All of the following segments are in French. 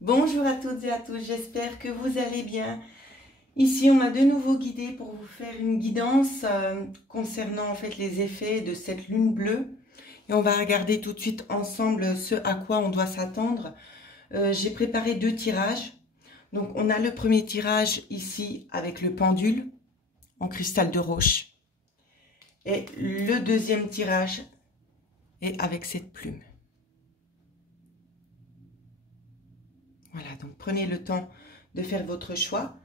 Bonjour à toutes et à tous, j'espère que vous allez bien. Ici, on m'a de nouveau guidé pour vous faire une guidance concernant en fait les effets de cette lune bleue. Et on va regarder tout de suite ensemble ce à quoi on doit s'attendre. J'ai préparé deux tirages. Donc, on a le premier tirage ici avec le pendule en cristal de roche. Et le deuxième tirage est avec cette plume. Voilà, donc prenez le temps de faire votre choix.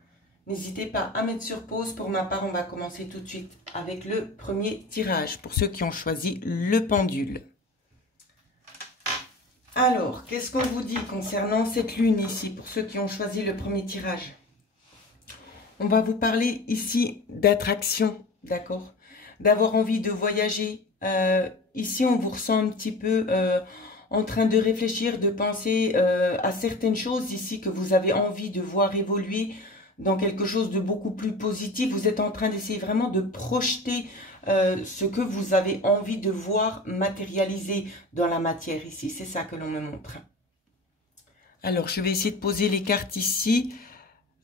N'hésitez pas à mettre sur pause. Pour ma part, on va commencer tout de suite avec le premier tirage pour ceux qui ont choisi le pendule. Alors, qu'est-ce qu'on vous dit concernant cette lune ici pour ceux qui ont choisi le premier tirage? On va vous parler ici d'attraction, d'accord? D'avoir envie de voyager. Ici, on vous ressent un petit peu en train de réfléchir, de penser à certaines choses ici que vous avez envie de voir évoluer dans quelque chose de beaucoup plus positif. Vous êtes en train d'essayer vraiment de projeter ce que vous avez envie de voir matérialiser dans la matière ici. C'est ça que l'on me montre. Alors, je vais essayer de poser les cartes ici.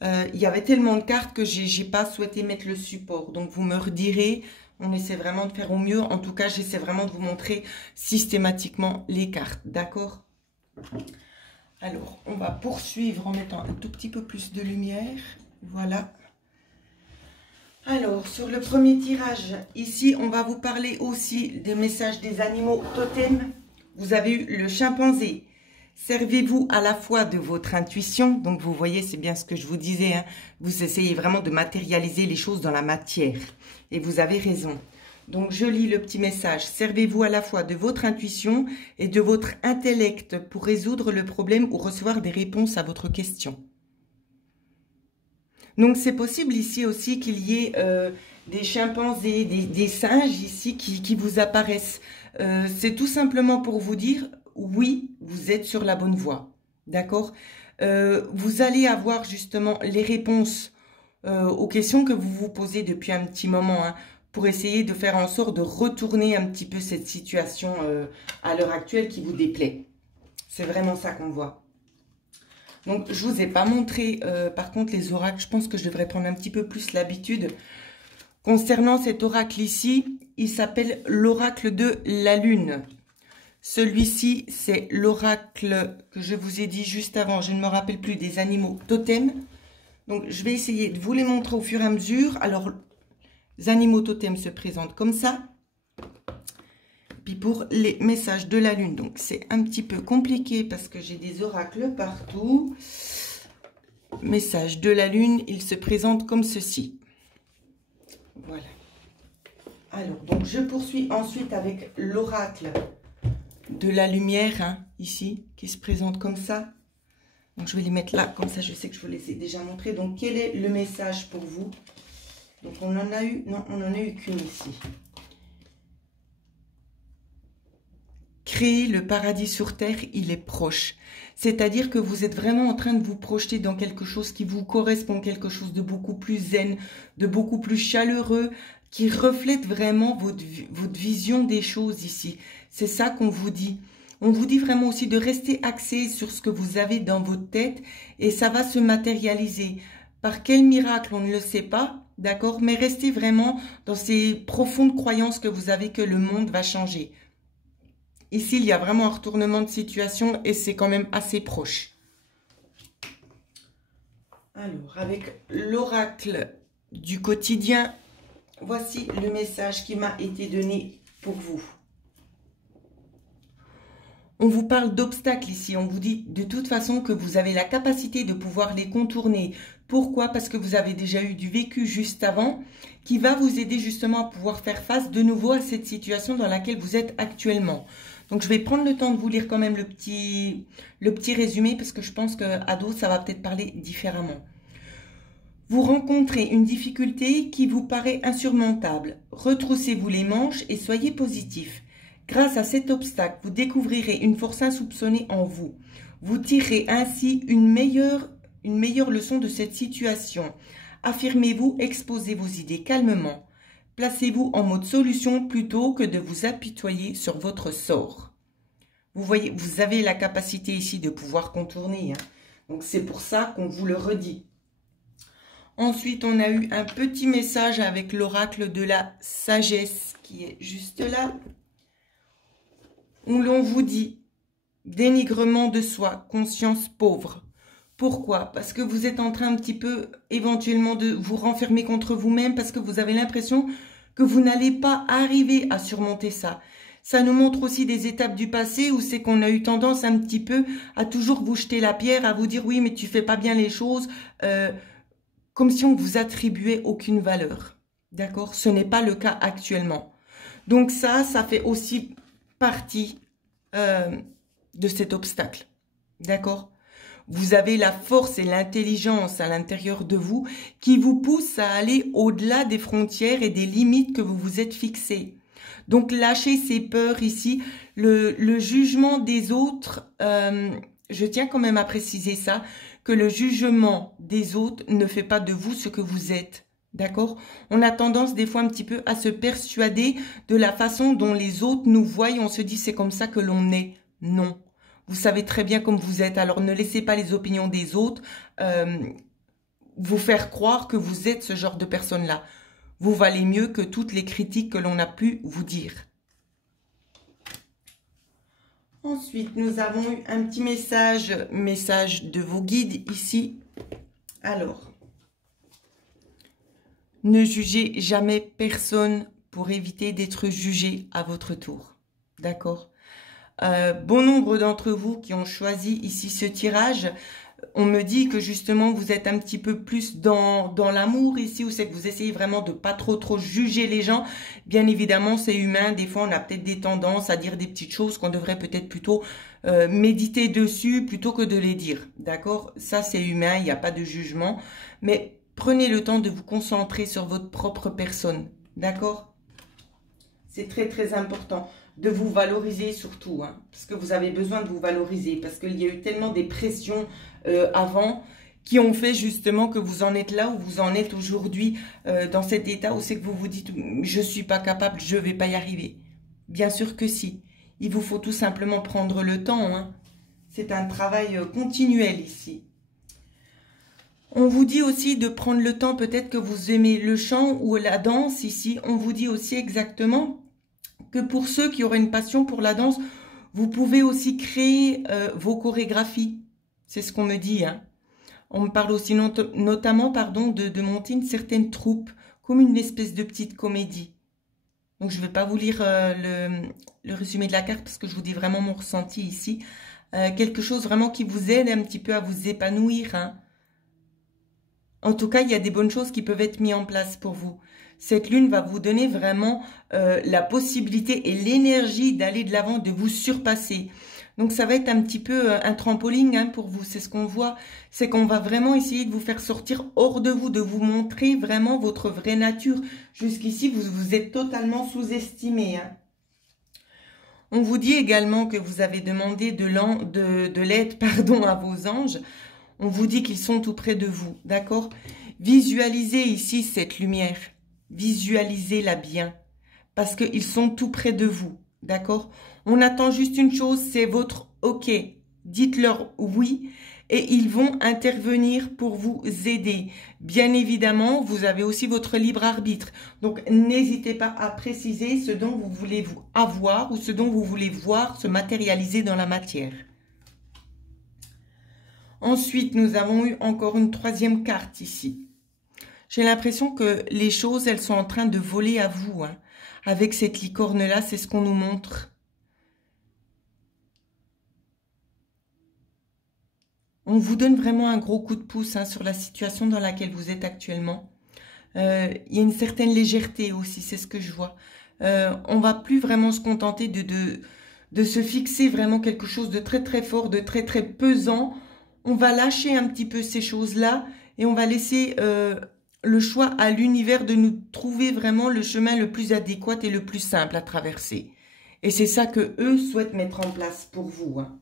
Il y avait tellement de cartes que j'ai pas souhaité mettre le support. Donc, vous me redirez. On essaie vraiment de faire au mieux. En tout cas, j'essaie vraiment de vous montrer systématiquement les cartes. D'accord? Alors, on va poursuivre en mettant un tout petit peu plus de lumière. Voilà. Alors, sur le premier tirage, ici, on va vous parler aussi des messages des animaux totems. Vous avez eu le chimpanzé. Servez-vous à la fois de votre intuition. Donc, vous voyez, c'est bien ce que je vous disais. Hein. Vous essayez vraiment de matérialiser les choses dans la matière. Et vous avez raison. Donc, je lis le petit message. Servez-vous à la fois de votre intuition et de votre intellect pour résoudre le problème ou recevoir des réponses à votre question. Donc, c'est possible ici aussi qu'il y ait des chimpanzés, des singes ici qui vous apparaissent. C'est tout simplement pour vous dire, oui, vous êtes sur la bonne voie. D'accord? Vous allez avoir justement les réponses aux questions que vous vous posez depuis un petit moment, hein, pour essayer de faire en sorte de retourner un petit peu cette situation à l'heure actuelle qui vous déplaît. C'est vraiment ça qu'on voit. Donc, je ne vous ai pas montré, par contre, les oracles. Je pense que je devrais prendre un petit peu plus l'habitude. Concernant cet oracle ici, il s'appelle l'oracle de la lune. Celui-ci, c'est l'oracle que je vous ai dit juste avant. Je ne me rappelle plus, des animaux totems. Donc, je vais essayer de vous les montrer au fur et à mesure. Alors, les animaux totems se présentent comme ça. Puis pour les messages de la lune, donc c'est un petit peu compliqué parce que j'ai des oracles partout. Message de la lune, il se présente comme ceci. Voilà. Alors, donc je poursuis ensuite avec l'oracle de la lumière, hein, ici, qui se présente comme ça. Donc, je vais les mettre là, comme ça, je sais que je vous les ai déjà montrés. Donc, quel est le message pour vous? Donc, on en a eu, non, on n'en a eu qu'une ici. Créer le paradis sur terre, il est proche. C'est-à-dire que vous êtes vraiment en train de vous projeter dans quelque chose qui vous correspond, quelque chose de beaucoup plus zen, de beaucoup plus chaleureux, qui reflète vraiment votre vision des choses ici. C'est ça qu'on vous dit. On vous dit vraiment aussi de rester axé sur ce que vous avez dans votre tête et ça va se matérialiser. Par quel miracle, on ne le sait pas, d'accord? Mais restez vraiment dans ces profondes croyances que vous avez que le monde va changer. Ici, il y a vraiment un retournement de situation et c'est quand même assez proche. Alors, avec l'oracle du quotidien, voici le message qui m'a été donné pour vous. On vous parle d'obstacles ici. On vous dit de toute façon que vous avez la capacité de pouvoir les contourner. Pourquoi? Parce que vous avez déjà eu du vécu juste avant qui va vous aider justement à pouvoir faire face de nouveau à cette situation dans laquelle vous êtes actuellement. Donc, je vais prendre le temps de vous lire quand même le petit résumé parce que je pense qu'à d'autres, ça va peut-être parler différemment. Vous rencontrez une difficulté qui vous paraît insurmontable. Retroussez-vous les manches et soyez positif. Grâce à cet obstacle, vous découvrirez une force insoupçonnée en vous. Vous tirerez ainsi une meilleure leçon de cette situation. Affirmez-vous, exposez vos idées calmement. Placez-vous en mode solution plutôt que de vous apitoyer sur votre sort. Vous voyez, vous avez la capacité ici de pouvoir contourner. Hein. Donc, c'est pour ça qu'on vous le redit. Ensuite, on a eu un petit message avec l'oracle de la sagesse qui est juste là. Où l'on vous dit dénigrement de soi, conscience pauvre. Pourquoi? Parce que vous êtes en train un petit peu éventuellement de vous renfermer contre vous-même parce que vous avez l'impression que vous n'allez pas arriver à surmonter ça. Ça nous montre aussi des étapes du passé où c'est qu'on a eu tendance un petit peu à toujours vous jeter la pierre, à vous dire oui mais tu fais pas bien les choses, comme si on vous attribuait aucune valeur. D'accord? Ce n'est pas le cas actuellement. Donc ça fait aussi partie de cet obstacle. D'accord? Vous avez la force et l'intelligence à l'intérieur de vous qui vous poussent à aller au-delà des frontières et des limites que vous vous êtes fixées. Donc, lâchez ces peurs ici. Le jugement des autres, je tiens quand même à préciser ça, que le jugement des autres ne fait pas de vous ce que vous êtes. D'accord? On a tendance des fois un petit peu à se persuader de la façon dont les autres nous voient. On se dit c'est comme ça que l'on est. Non. Vous savez très bien comme vous êtes. Alors ne laissez pas les opinions des autres vous faire croire que vous êtes ce genre de personne-là. Vous valez mieux que toutes les critiques que l'on a pu vous dire. Ensuite, nous avons eu un petit message de vos guides ici. Alors, ne jugez jamais personne pour éviter d'être jugé à votre tour. D'accord? Bon nombre d'entre vous qui ont choisi ici ce tirage, on me dit que justement vous êtes un petit peu plus dans l'amour ici, où c'est que vous essayez vraiment de pas trop juger les gens. Bien évidemment, c'est humain. Des fois, on a peut-être des tendances à dire des petites choses qu'on devrait peut-être plutôt méditer dessus plutôt que de les dire. D'accord? Ça, c'est humain, il n'y a pas de jugement. Mais prenez le temps de vous concentrer sur votre propre personne. D'accord? C'est très important de vous valoriser surtout, hein, parce que vous avez besoin de vous valoriser, parce qu'il y a eu tellement des pressions avant qui ont fait justement que vous en êtes là où vous en êtes aujourd'hui, dans cet état où c'est que vous vous dites « je suis pas capable, je vais pas y arriver ». Bien sûr que si. Il vous faut tout simplement prendre le temps. Hein. C'est un travail continuel ici. On vous dit aussi de prendre le temps, peut-être que vous aimez le chant ou la danse ici. On vous dit aussi exactement que pour ceux qui auraient une passion pour la danse, vous pouvez aussi créer vos chorégraphies. C'est ce qu'on me dit. Hein. On me parle aussi notamment de monter une certaine troupe, comme une espèce de petite comédie. Donc, je ne vais pas vous lire le résumé de la carte parce que je vous dis vraiment mon ressenti ici. Quelque chose vraiment qui vous aide un petit peu à vous épanouir. Hein. En tout cas, il y a des bonnes choses qui peuvent être mises en place pour vous. Cette lune va vous donner vraiment la possibilité et l'énergie d'aller de l'avant, de vous surpasser. Donc, ça va être un petit peu un trampoline hein, pour vous. C'est ce qu'on voit. C'est qu'on va vraiment essayer de vous faire sortir hors de vous, de vous montrer vraiment votre vraie nature. Jusqu'ici, vous vous êtes totalement sous-estimé. Hein. On vous dit également que vous avez demandé de l'aide à vos anges. On vous dit qu'ils sont tout près de vous, d'accord? Visualisez ici cette lumière. Visualisez-la bien. Parce qu'ils sont tout près de vous, d'accord? On attend juste une chose, c'est votre OK. Dites-leur oui et ils vont intervenir pour vous aider. Bien évidemment, vous avez aussi votre libre arbitre. Donc, n'hésitez pas à préciser ce dont vous voulez vous avoir ou ce dont vous voulez voir se matérialiser dans la matière. Ensuite, nous avons eu encore une troisième carte ici. J'ai l'impression que les choses, elles sont en train de voler à vous. Hein. Avec cette licorne-là, c'est ce qu'on nous montre. On vous donne vraiment un gros coup de pouce hein, sur la situation dans laquelle vous êtes actuellement. Il y a une certaine légèreté aussi, c'est ce que je vois. On va plus vraiment se contenter de se fixer vraiment quelque chose de très fort, de très pesant. On va lâcher un petit peu ces choses-là et on va laisser le choix à l'univers de nous trouver vraiment le chemin le plus adéquat et le plus simple à traverser. Et c'est ça que eux souhaitent mettre en place pour vous. Hein.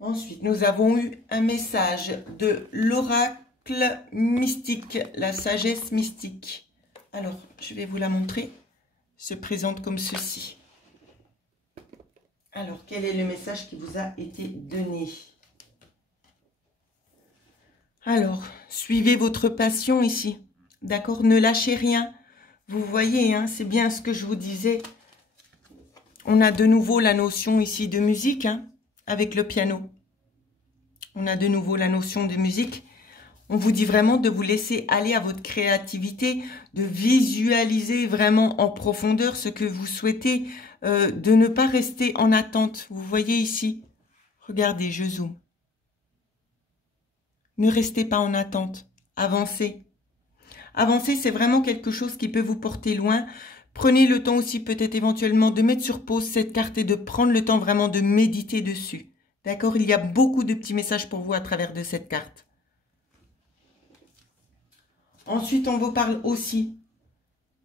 Ensuite, nous avons eu un message de l'oracle mystique, la sagesse mystique. Alors, je vais vous la montrer. Se présente comme ceci. Alors, quel est le message qui vous a été donné? Alors, suivez votre passion ici. D'accord? Ne lâchez rien. Vous voyez, hein, c'est bien ce que je vous disais. On a de nouveau la notion ici de musique, hein, avec le piano. On a de nouveau la notion de musique. On vous dit vraiment de vous laisser aller à votre créativité, de visualiser vraiment en profondeur ce que vous souhaitez, de ne pas rester en attente. Vous voyez ici, regardez, je zoome. Ne restez pas en attente, avancez. Avancer, c'est vraiment quelque chose qui peut vous porter loin. Prenez le temps aussi peut-être éventuellement de mettre sur pause cette carte et de prendre le temps vraiment de méditer dessus. D'accord? Il y a beaucoup de petits messages pour vous à travers de cette carte. Ensuite, on vous parle aussi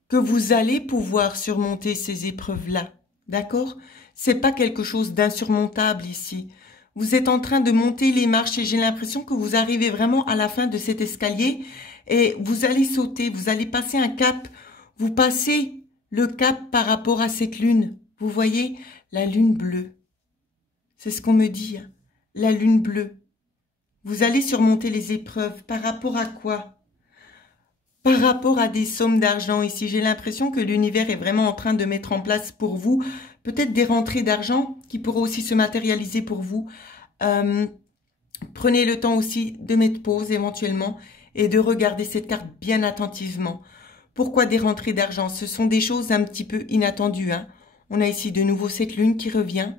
que vous allez pouvoir surmonter ces épreuves-là. D'accord? C'est pas quelque chose d'insurmontable ici. Vous êtes en train de monter les marches et j'ai l'impression que vous arrivez vraiment à la fin de cet escalier et vous allez sauter, vous allez passer un cap. Vous passez le cap par rapport à cette lune. Vous voyez, la lune bleue. C'est ce qu'on me dit, hein. La lune bleue. Vous allez surmonter les épreuves. Par rapport à quoi? Par rapport à des sommes d'argent ici, j'ai l'impression que l'univers est vraiment en train de mettre en place pour vous peut-être des rentrées d'argent qui pourront aussi se matérialiser pour vous. Prenez le temps aussi de mettre pause éventuellement et de regarder cette carte bien attentivement. Pourquoi des rentrées d'argent? Ce sont des choses un petit peu inattendues, hein. On a ici de nouveau cette lune qui revient,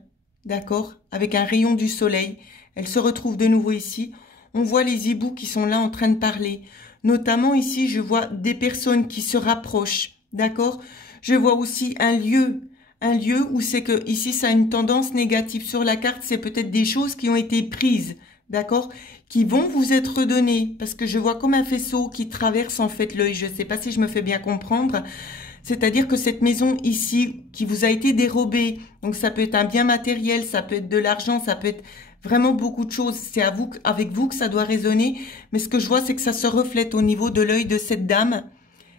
d'accord, avec un rayon du soleil. Elle se retrouve de nouveau ici. On voit les hiboux qui sont là en train de parler. Notamment ici, je vois des personnes qui se rapprochent, d'accord? Je vois aussi un lieu où c'est que ici, ça a une tendance négative sur la carte. C'est peut-être des choses qui ont été prises, d'accord? Qui vont vous être redonnées. Parce que je vois comme un faisceau qui traverse en fait l'œil. Je ne sais pas si je me fais bien comprendre. C'est-à-dire que cette maison ici, qui vous a été dérobée, donc ça peut être un bien matériel, ça peut être de l'argent, ça peut être vraiment beaucoup de choses. C'est avec vous que ça doit résonner. Mais ce que je vois, c'est que ça se reflète au niveau de l'œil de cette dame.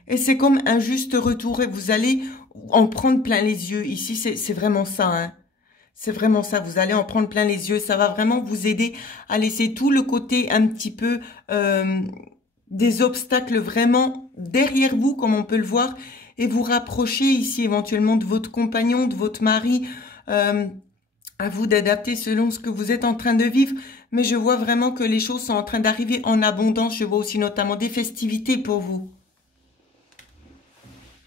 Et c'est comme un juste retour et vous allez en prendre plein les yeux. Ici, c'est vraiment ça, hein. C'est vraiment ça, vous allez en prendre plein les yeux. Ça va vraiment vous aider à laisser tout le côté un petit peu des obstacles vraiment derrière vous, comme on peut le voir, et vous rapprocher ici éventuellement de votre compagnon, de votre mari. À vous d'adapter selon ce que vous êtes en train de vivre. Mais je vois vraiment que les choses sont en train d'arriver en abondance. Je vois aussi notamment des festivités pour vous.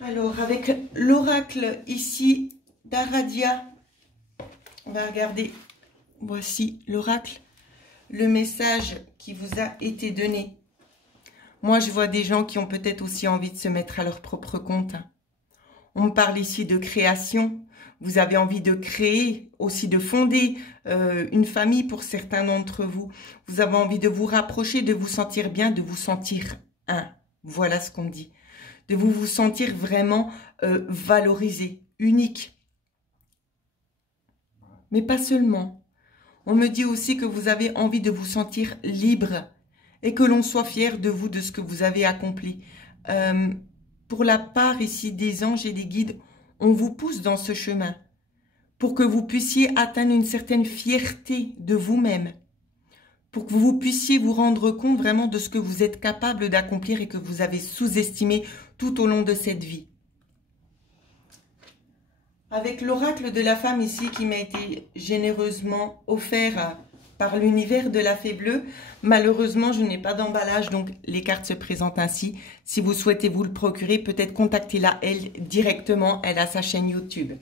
Alors, avec l'oracle ici d'Aradia, on va regarder, voici l'oracle, le message qui vous a été donné. Moi, je vois des gens qui ont peut-être aussi envie de se mettre à leur propre compte. On me parle ici de création. Vous avez envie de créer, aussi de fonder une famille pour certains d'entre vous. Vous avez envie de vous rapprocher, de vous sentir bien, de vous sentir un. Voilà ce qu'on dit. De vous sentir vraiment valorisé, unique. Mais pas seulement. On me dit aussi que vous avez envie de vous sentir libre et que l'on soit fier de vous, de ce que vous avez accompli. Pour la part ici des anges et des guides, on vous pousse dans ce chemin pour que vous puissiez atteindre une certaine fierté de vous-même, pour que vous puissiez vous rendre compte vraiment de ce que vous êtes capable d'accomplir et que vous avez sous-estimé tout au long de cette vie. Avec l'oracle de la femme ici qui m'a été généreusement offert par l'univers de la fée bleue, malheureusement je n'ai pas d'emballage donc les cartes se présentent ainsi. Si vous souhaitez vous le procurer, peut-être contactez-la elle directement, elle a sa chaîne YouTube.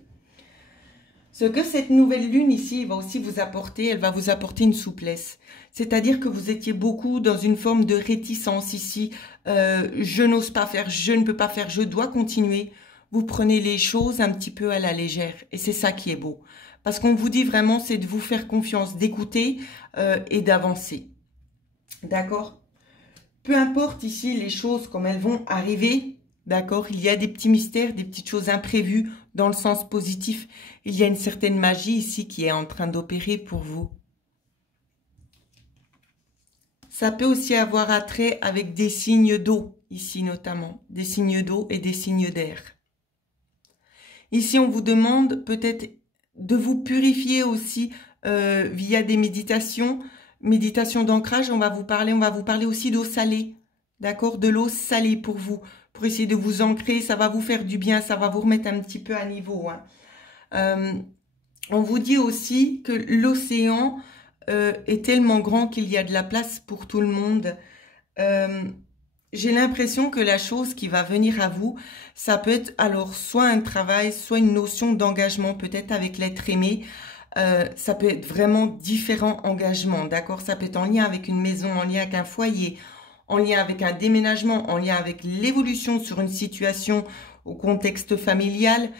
Ce que cette nouvelle lune ici va aussi vous apporter, elle va vous apporter une souplesse. C'est-à-dire que vous étiez beaucoup dans une forme de réticence ici. Je n'ose pas faire, je ne peux pas faire, je dois continuer. Vous prenez les choses un petit peu à la légère. Et c'est ça qui est beau. Parce qu'on vous dit vraiment, c'est de vous faire confiance, d'écouter et d'avancer. D'accord? Peu importe ici les choses comme elles vont arriver. D'accord? Il y a des petits mystères, des petites choses imprévues dans le sens positif. Il y a une certaine magie ici qui est en train d'opérer pour vous. Ça peut aussi avoir attrait avec des signes d'eau, ici notamment. Des signes d'eau et des signes d'air. Ici, on vous demande peut-être de vous purifier aussi via des méditations, méditation d'ancrage, on va vous parler aussi d'eau salée, d'accord? De l'eau salée pour vous, pour essayer de vous ancrer, ça va vous faire du bien, ça va vous remettre un petit peu à niveau, hein. On vous dit aussi que l'océan est tellement grand qu'il y a de la place pour tout le monde. J'ai l'impression que la chose qui va venir à vous, ça peut être alors soit un travail, soit une notion d'engagement, peut-être avec l'être aimé. Ça peut être vraiment différents engagements, d'accord? Ça peut être en lien avec une maison, en lien avec un foyer, en lien avec un déménagement, en lien avec l'évolution sur une situation au contexte familial.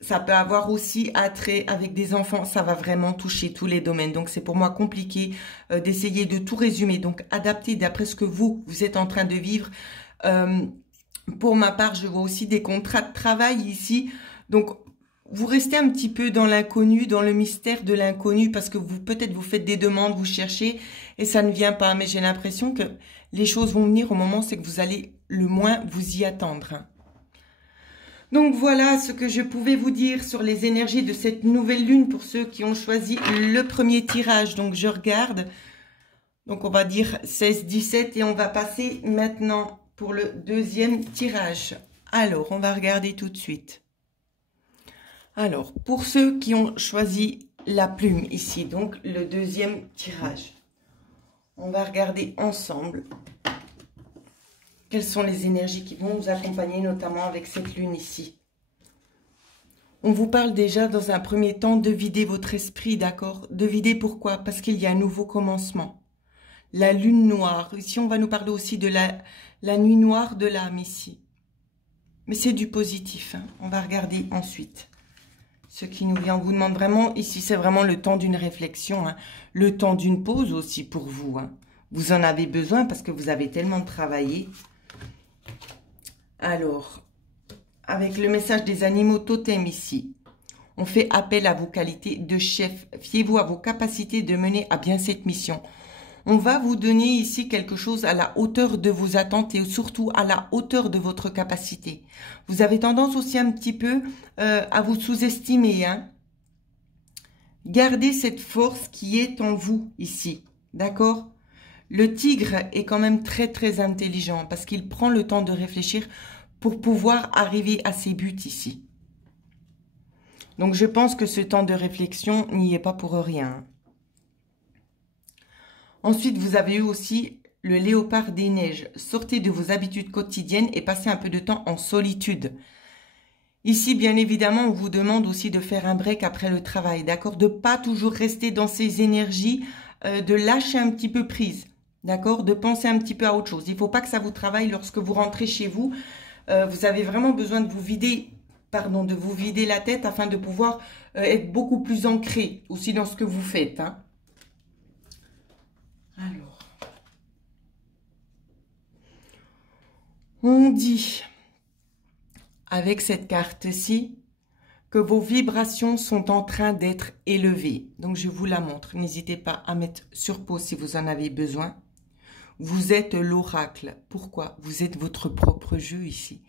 Ça peut avoir aussi attrait avec des enfants. Ça va vraiment toucher tous les domaines. Donc, c'est pour moi compliqué d'essayer de tout résumer. Donc, adapter d'après ce que vous êtes en train de vivre. Pour ma part, je vois aussi des contrats de travail ici. Donc, vous restez un petit peu dans l'inconnu, dans le mystère de l'inconnu, parce que peut-être vous faites des demandes, vous cherchez, et ça ne vient pas. Mais j'ai l'impression que les choses vont venir au moment, c'est que vous allez le moins vous y attendre. Donc voilà ce que je pouvais vous dire sur les énergies de cette nouvelle lune pour ceux qui ont choisi le premier tirage. Donc je regarde, donc on va dire 16-17 et on va passer maintenant pour le deuxième tirage. Alors on va regarder tout de suite. Alors, pour ceux qui ont choisi la plume ici, donc le deuxième tirage, on va regarder ensemble quelles sont les énergies qui vont nous accompagner, notamment avec cette lune ici. On vous parle déjà dans un premier temps de vider votre esprit, d'accord? De vider pourquoi? Parce qu'il y a un nouveau commencement. La lune noire, ici on va nous parler aussi de la nuit noire de l'âme ici. Mais c'est du positif, hein. On va regarder ensuite. Ce qui nous vient, on vous demande vraiment, ici c'est vraiment le temps d'une réflexion, hein, le temps d'une pause aussi pour vous, hein. Vous en avez besoin parce que vous avez tellement travaillé. Alors, avec le message des animaux totems ici, on fait appel à vos qualités de chef. Fiez-vous à vos capacités de mener à bien cette mission. On va vous donner ici quelque chose à la hauteur de vos attentes et surtout à la hauteur de votre capacité. Vous avez tendance aussi un petit peu à vous sous-estimer, hein. Gardez cette force qui est en vous ici, d'accord? Le tigre est quand même très très intelligent parce qu'il prend le temps de réfléchir pour pouvoir arriver à ses buts ici. Donc je pense que ce temps de réflexion n'y est pas pour rien. Ensuite, vous avez eu aussi le léopard des neiges. Sortez de vos habitudes quotidiennes et passez un peu de temps en solitude. Ici, bien évidemment, on vous demande aussi de faire un break après le travail, d'accord? De pas toujours rester dans ces énergies, de lâcher un petit peu prise, d'accord? De penser un petit peu à autre chose. Il ne faut pas que ça vous travaille lorsque vous rentrez chez vous. Vous avez vraiment besoin de vous vider, de vous vider la tête afin de pouvoir être beaucoup plus ancré aussi dans ce que vous faites, hein. Alors, on dit, avec cette carte-ci, que vos vibrations sont en train d'être élevées. Donc, je vous la montre. N'hésitez pas à mettre sur pause si vous en avez besoin. Vous êtes l'oracle. Pourquoi? Vous êtes votre propre jeu ici.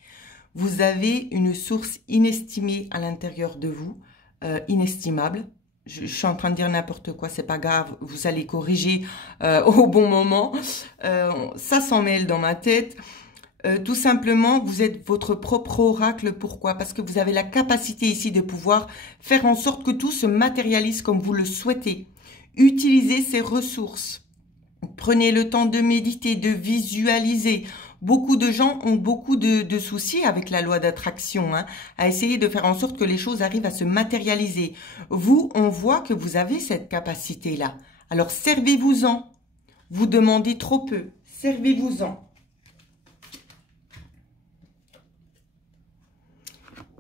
Vous avez une source inestimée à l'intérieur de vous, inestimable. Je suis en train de dire n'importe quoi, c'est pas grave, vous allez corriger au bon moment. Ça s'en mêle dans ma tête. Tout simplement, vous êtes votre propre oracle. Pourquoi? Parce que vous avez la capacité ici de pouvoir faire en sorte que tout se matérialise comme vous le souhaitez. Utilisez ces ressources. Prenez le temps de méditer, de visualiser. Beaucoup de gens ont beaucoup de soucis avec la loi d'attraction, hein, à essayer de faire en sorte que les choses arrivent à se matérialiser. Vous, on voit que vous avez cette capacité-là. Alors, servez-vous-en. Vous demandez trop peu. Servez-vous-en.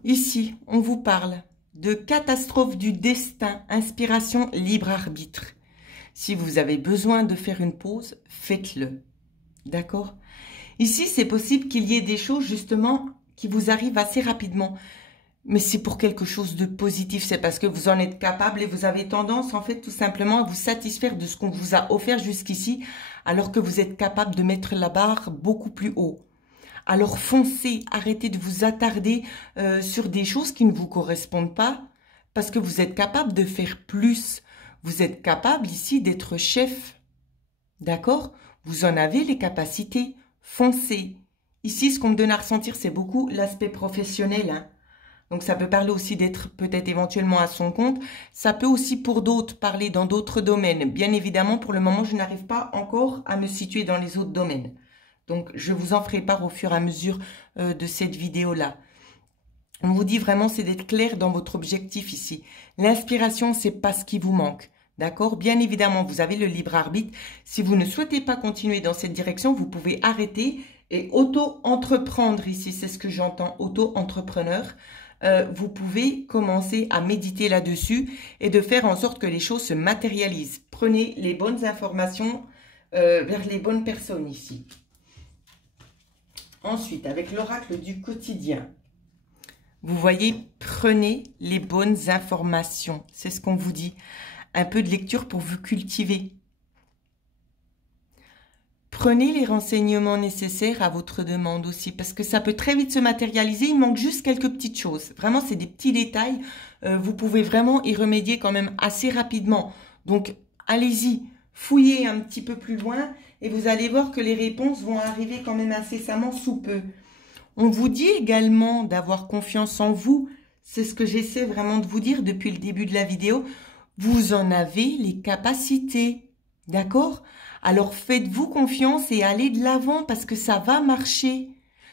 Ici, on vous parle de catastrophe du destin, inspiration, libre arbitre. Si vous avez besoin de faire une pause, faites-le. D'accord? Ici, c'est possible qu'il y ait des choses, justement, qui vous arrivent assez rapidement. Mais c'est pour quelque chose de positif. C'est parce que vous en êtes capable et vous avez tendance, en fait, tout simplement, à vous satisfaire de ce qu'on vous a offert jusqu'ici, alors que vous êtes capable de mettre la barre beaucoup plus haut. Alors, foncez, arrêtez de vous attarder sur des choses qui ne vous correspondent pas, parce que vous êtes capable de faire plus. Vous êtes capable ici d'être chef. D'accord? Vous en avez les capacités. Foncez. Ici, ce qu'on me donne à ressentir, c'est beaucoup l'aspect professionnel. Hein. Donc, ça peut parler aussi d'être peut-être éventuellement à son compte. Ça peut aussi pour d'autres parler dans d'autres domaines. Bien évidemment, pour le moment, je n'arrive pas encore à me situer dans les autres domaines. Donc, je vous en ferai part au fur et à mesure de cette vidéo-là. On vous dit vraiment, c'est d'être clair dans votre objectif ici. L'inspiration, c'est pas ce qui vous manque. D'accord? Bien évidemment, vous avez le libre arbitre. Si vous ne souhaitez pas continuer dans cette direction, vous pouvez arrêter et auto-entreprendre ici. C'est ce que j'entends, auto-entrepreneur. Vous pouvez commencer à méditer là-dessus et de faire en sorte que les choses se matérialisent. Prenez les bonnes informations vers les bonnes personnes ici. Ensuite, avec l'oracle du quotidien, vous voyez, prenez les bonnes informations. C'est ce qu'on vous dit. Un peu de lecture pour vous cultiver. Prenez les renseignements nécessaires à votre demande aussi, parce que ça peut très vite se matérialiser. Il manque juste quelques petites choses. Vraiment, c'est des petits détails. Vous pouvez vraiment y remédier quand même assez rapidement. Donc, allez-y, fouillez un petit peu plus loin et vous allez voir que les réponses vont arriver quand même incessamment sous peu. On vous dit également d'avoir confiance en vous. C'est ce que j'essaie vraiment de vous dire depuis le début de la vidéo. Vous en avez les capacités. D'accord? Alors faites-vous confiance et allez de l'avant parce que ça va marcher.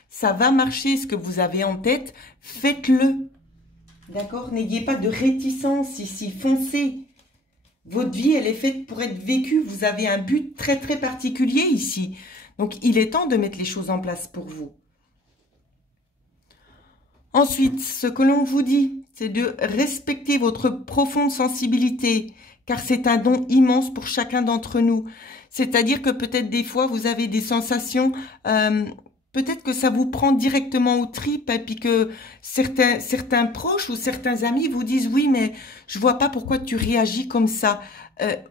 Ça va marcher ce que vous avez en tête. Faites-le. D'accord? N'ayez pas de réticence ici. Foncez. Votre vie, elle est faite pour être vécue. Vous avez un but très très particulier ici. Donc il est temps de mettre les choses en place pour vous. Ensuite, ce que l'on vous dit, c'est de respecter votre profonde sensibilité, car c'est un don immense pour chacun d'entre nous. C'est-à-dire que peut-être des fois, vous avez des sensations, peut-être que ça vous prend directement aux tripes, et puis que certains proches ou certains amis vous disent « Oui, mais je vois pas pourquoi tu réagis comme ça. »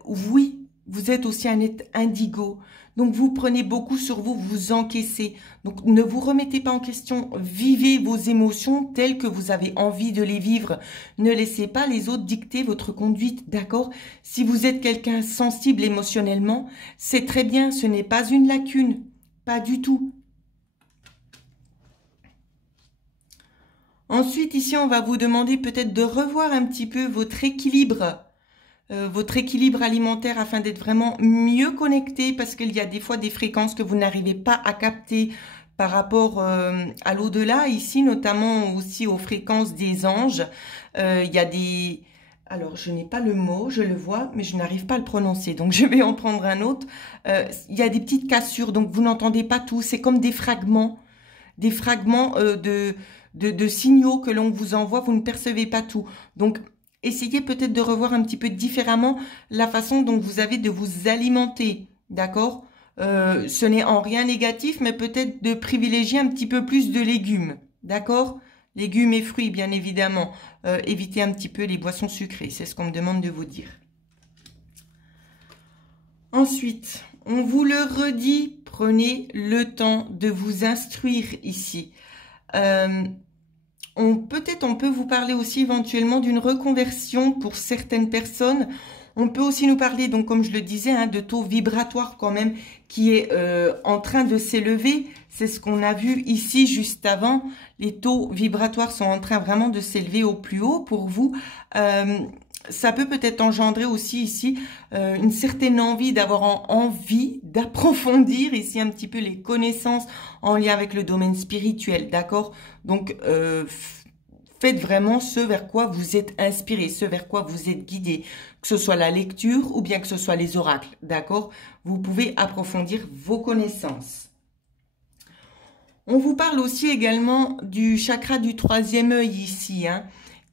Oui, vous êtes aussi un être indigo. Donc, vous prenez beaucoup sur vous, vous encaissez. Donc, ne vous remettez pas en question. Vivez vos émotions telles que vous avez envie de les vivre. Ne laissez pas les autres dicter votre conduite, d'accord? Si vous êtes quelqu'un sensible émotionnellement, c'est très bien, ce n'est pas une lacune. Pas du tout. Ensuite, ici, on va vous demander peut-être de revoir un petit peu votre équilibre alimentaire afin d'être vraiment mieux connecté parce qu'il y a des fois des fréquences que vous n'arrivez pas à capter par rapport à l'au-delà, ici notamment aussi aux fréquences des anges. Il y a des... Alors, je n'ai pas le mot, je le vois, mais je n'arrive pas à le prononcer, donc je vais en prendre un autre. Il y a des petites cassures, donc vous n'entendez pas tout, c'est comme des fragments de signaux que l'on vous envoie, vous ne percevez pas tout. Donc, essayez peut-être de revoir un petit peu différemment la façon dont vous avez de vous alimenter, d'accord? Ce n'est en rien négatif, mais peut-être de privilégier un petit peu plus de légumes, d'accord? Légumes et fruits, bien évidemment. Évitez un petit peu les boissons sucrées, c'est ce qu'on me demande de vous dire. Ensuite, on vous le redit, prenez le temps de vous instruire ici. Peut-être on peut vous parler aussi éventuellement d'une reconversion pour certaines personnes. On peut aussi nous parler, donc comme je le disais, hein, de taux vibratoire quand même qui est en train de s'élever. C'est ce qu'on a vu ici juste avant. Les taux vibratoires sont en train vraiment de s'élever au plus haut pour vous. Ça peut peut-être engendrer aussi ici une certaine envie d'avoir envie d'approfondir ici un petit peu les connaissances en lien avec le domaine spirituel, d'accord? Donc, faites vraiment ce vers quoi vous êtes inspiré, ce vers quoi vous êtes guidé, que ce soit la lecture ou bien que ce soit les oracles, d'accord? Vous pouvez approfondir vos connaissances. On vous parle aussi également du chakra du troisième œil ici, hein,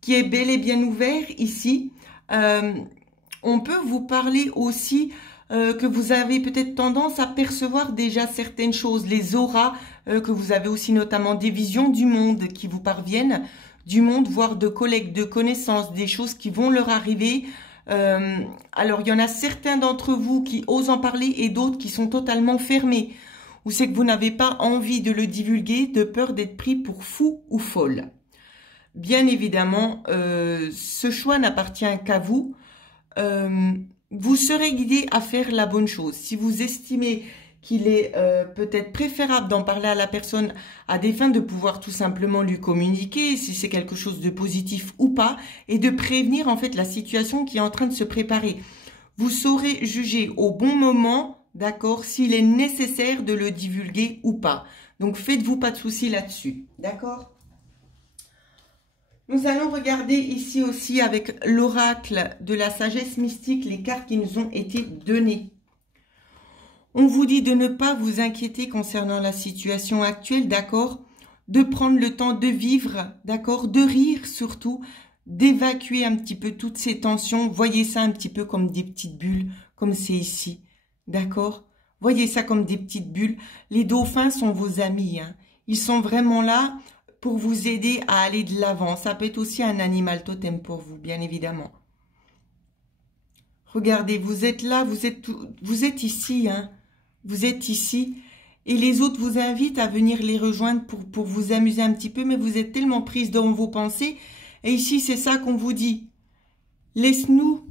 qui est bel et bien ouvert ici. On peut vous parler aussi que vous avez peut-être tendance à percevoir déjà certaines choses, les auras, que vous avez aussi notamment des visions du monde qui vous parviennent, du monde, voire de collègues, de connaissances, des choses qui vont leur arriver. Alors, il y en a certains d'entre vous qui osent en parler et d'autres qui sont totalement fermés. Ou c'est que vous n'avez pas envie de le divulguer de peur d'être pris pour fou ou folle. Bien évidemment, ce choix n'appartient qu'à vous. vous serez guidé à faire la bonne chose. Si vous estimez qu'il est peut-être préférable d'en parler à la personne à des fins de pouvoir tout simplement lui communiquer si c'est quelque chose de positif ou pas, et de prévenir en fait la situation qui est en train de se préparer. Vous saurez juger au bon moment, d'accord, s'il est nécessaire de le divulguer ou pas. Donc faites-vous pas de soucis là-dessus, d'accord? Nous allons regarder ici aussi avec l'oracle de la sagesse mystique les cartes qui nous ont été données. On vous dit de ne pas vous inquiéter concernant la situation actuelle, d'accord? De prendre le temps de vivre, d'accord? De rire surtout, d'évacuer un petit peu toutes ces tensions. Voyez ça un petit peu comme des petites bulles, comme c'est ici, d'accord? Voyez ça comme des petites bulles. Les dauphins sont vos amis, hein. Ils sont vraiment là pour vous aider à aller de l'avant. Ça peut être aussi un animal totem pour vous, bien évidemment. Regardez, vous êtes là, vous êtes ici, hein. Vous êtes ici. Et les autres vous invitent à venir les rejoindre pour vous amuser un petit peu, mais vous êtes tellement prise dans vos pensées. Et ici, c'est ça qu'on vous dit. Laisse-nous,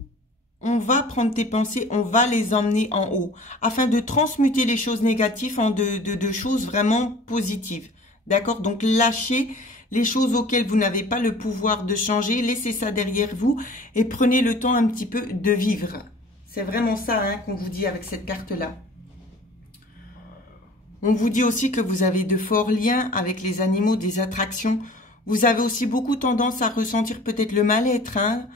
on va prendre tes pensées, on va les emmener en haut, afin de transmuter les choses négatives en de choses vraiment positives. D'accord? Donc, lâchez les choses auxquelles vous n'avez pas le pouvoir de changer. Laissez ça derrière vous et prenez le temps un petit peu de vivre. C'est vraiment ça, hein, qu'on vous dit avec cette carte-là. On vous dit aussi que vous avez de forts liens avec les animaux, des attractions. Vous avez aussi beaucoup tendance à ressentir peut-être le mal-être, hein.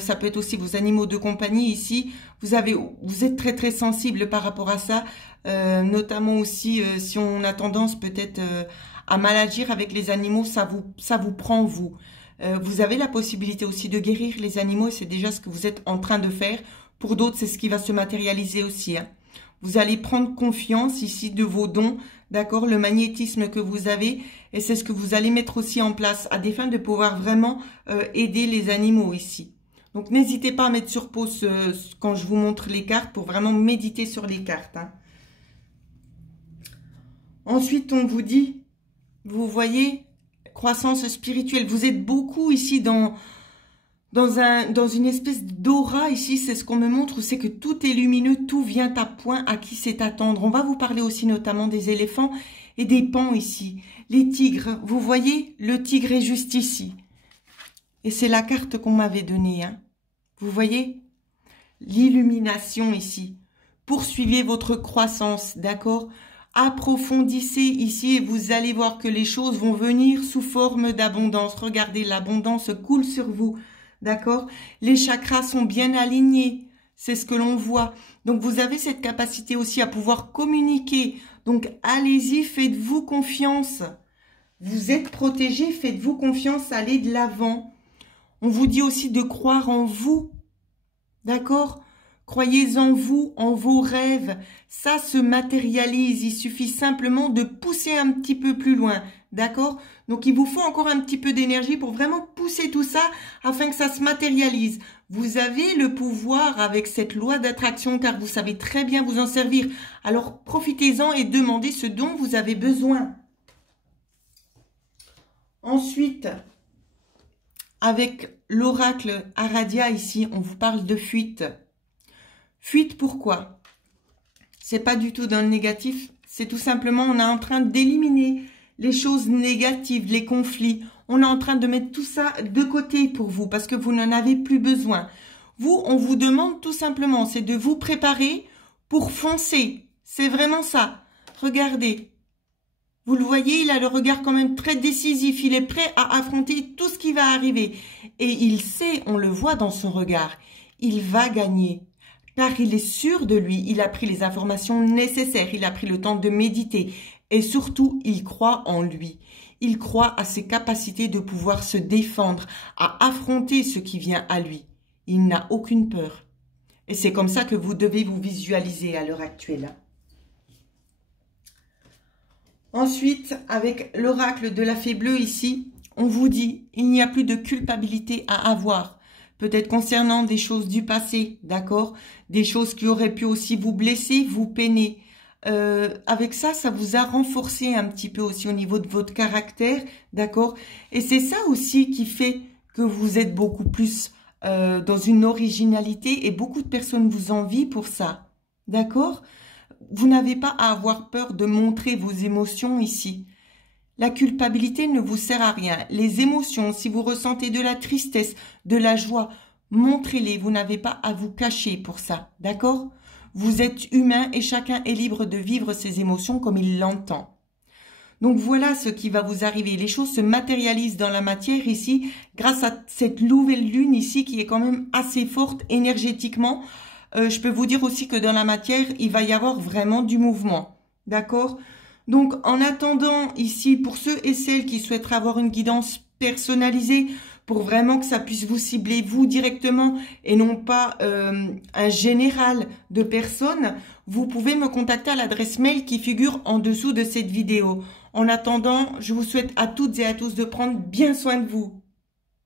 Ça peut être aussi vos animaux de compagnie ici. Vous êtes très très sensible par rapport à ça, notamment aussi si on a tendance peut-être à mal agir avec les animaux, ça vous prend vous. Vous avez la possibilité aussi de guérir les animaux, et c'est déjà ce que vous êtes en train de faire. Pour d'autres, c'est ce qui va se matérialiser aussi, hein. Vous allez prendre confiance ici de vos dons, d'accord, le magnétisme que vous avez, et c'est ce que vous allez mettre aussi en place à des fins de pouvoir vraiment aider les animaux ici. Donc n'hésitez pas à mettre sur pause quand je vous montre les cartes pour vraiment méditer sur les cartes, hein. Ensuite, on vous dit, vous voyez, croissance spirituelle. Vous êtes beaucoup ici dans une espèce d'aura ici, c'est ce qu'on me montre, c'est que tout est lumineux, tout vient à point, à qui c'est attendre. On va vous parler aussi notamment des éléphants et des paons ici. Les tigres, vous voyez, le tigre est juste ici. Et c'est la carte qu'on m'avait donnée, hein. Vous voyez, l'illumination ici. Poursuivez votre croissance, d'accord? Approfondissez ici et vous allez voir que les choses vont venir sous forme d'abondance. Regardez, l'abondance coule sur vous. D'accord? Les chakras sont bien alignés. C'est ce que l'on voit. Donc, vous avez cette capacité aussi à pouvoir communiquer. Donc, allez-y, faites-vous confiance. Vous êtes protégé, faites-vous confiance, allez de l'avant. On vous dit aussi de croire en vous. D'accord? Croyez en vous, en vos rêves. Ça se matérialise. Il suffit simplement de pousser un petit peu plus loin. D'accord? Donc, il vous faut encore un petit peu d'énergie pour vraiment pousser tout ça afin que ça se matérialise. Vous avez le pouvoir avec cette loi d'attraction car vous savez très bien vous en servir. Alors, profitez-en et demandez ce dont vous avez besoin. Ensuite, avec l'oracle Aradia ici, on vous parle de fuite. Fuite pourquoi? C'est pas du tout dans le négatif, c'est tout simplement on est en train d'éliminer les choses négatives, les conflits. On est en train de mettre tout ça de côté pour vous parce que vous n'en avez plus besoin. Vous, on vous demande tout simplement, c'est de vous préparer pour foncer. C'est vraiment ça. Regardez. Vous le voyez, il a le regard quand même très décisif. Il est prêt à affronter tout ce qui va arriver. Et il sait, on le voit dans son regard, il va gagner. Car il est sûr de lui, il a pris les informations nécessaires, il a pris le temps de méditer. Et surtout, il croit en lui. Il croit à ses capacités de pouvoir se défendre, à affronter ce qui vient à lui. Il n'a aucune peur. Et c'est comme ça que vous devez vous visualiser à l'heure actuelle. Ensuite, avec l'oracle de la fée bleue ici, on vous dit, il n'y a plus de culpabilité à avoir. Peut-être concernant des choses du passé, d'accord? Des choses qui auraient pu aussi vous blesser, vous peiner. Avec ça, ça vous a renforcé un petit peu aussi au niveau de votre caractère, d'accord? Et c'est ça aussi qui fait que vous êtes beaucoup plus dans une originalité et beaucoup de personnes vous envient pour ça. D'accord? Vous n'avez pas à avoir peur de montrer vos émotions ici. La culpabilité ne vous sert à rien. Les émotions, si vous ressentez de la tristesse, de la joie, montrez-les. Vous n'avez pas à vous cacher pour ça. D'accord? Vous êtes humain et chacun est libre de vivre ses émotions comme il l'entend. Donc voilà ce qui va vous arriver. Les choses se matérialisent dans la matière ici grâce à cette nouvelle lune ici qui est quand même assez forte énergétiquement. Je peux vous dire aussi que dans la matière, il va y avoir vraiment du mouvement. D'accord? Donc en attendant ici, pour ceux et celles qui souhaiteraient avoir une guidance personnalisée, pour vraiment que ça puisse vous cibler vous directement et non pas un général de personnes, vous pouvez me contacter à l'adresse mail qui figure en dessous de cette vidéo. En attendant, je vous souhaite à toutes et à tous de prendre bien soin de vous.